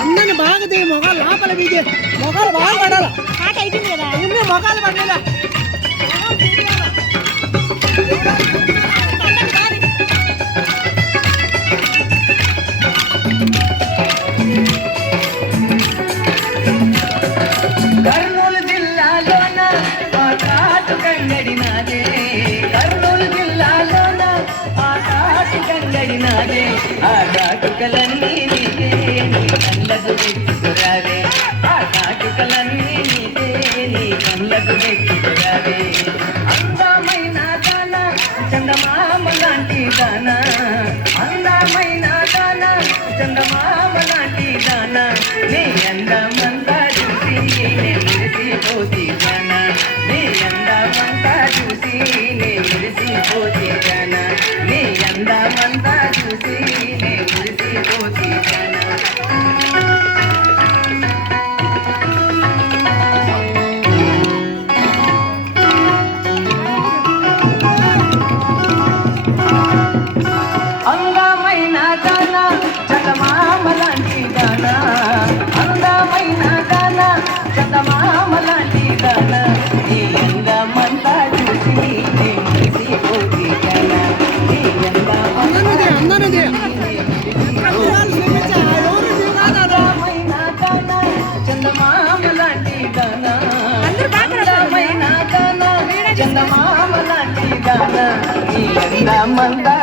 అందరిని బాగా దిగి మొగాలు లోపల బీగే మొగాలు బాగా పడాలి మొగాలు పడలేదా కర్నూలు జిల్లాలోన ఆకాటు కంగడినాదే కర్నూలు జిల్లాలోన ఆకాటు కంగడినాదే ఆ కాటుకలన్నీ నీకే నీ కళ్ళకు వెక్కురావే ఆ కాటుకలన్నీ నీకే నీ కళ్ళకు వెక్కురావే అందమైన దాన చందమామ లాంటి దాన అందమైన దాన చందమామ లాంటి దాన నీ అందమంతా మురిసిపోతి జన నీ అందమంతా చూసి నే మురిసిపోతి జన నీ అందమంతా చూసి నే మురిసిపోతి జన అందమైన దాన చందమామ లాంటి దాన అందమైన దాన చందమామ లాంటి దాన నీ అందమంతా చూసి నే మురిసిపోతి జన నీ అందమైన దాన చందమామ లాంటి దాన అందమైన దాన చందమామ లాంటి దాన నీ అందమంతా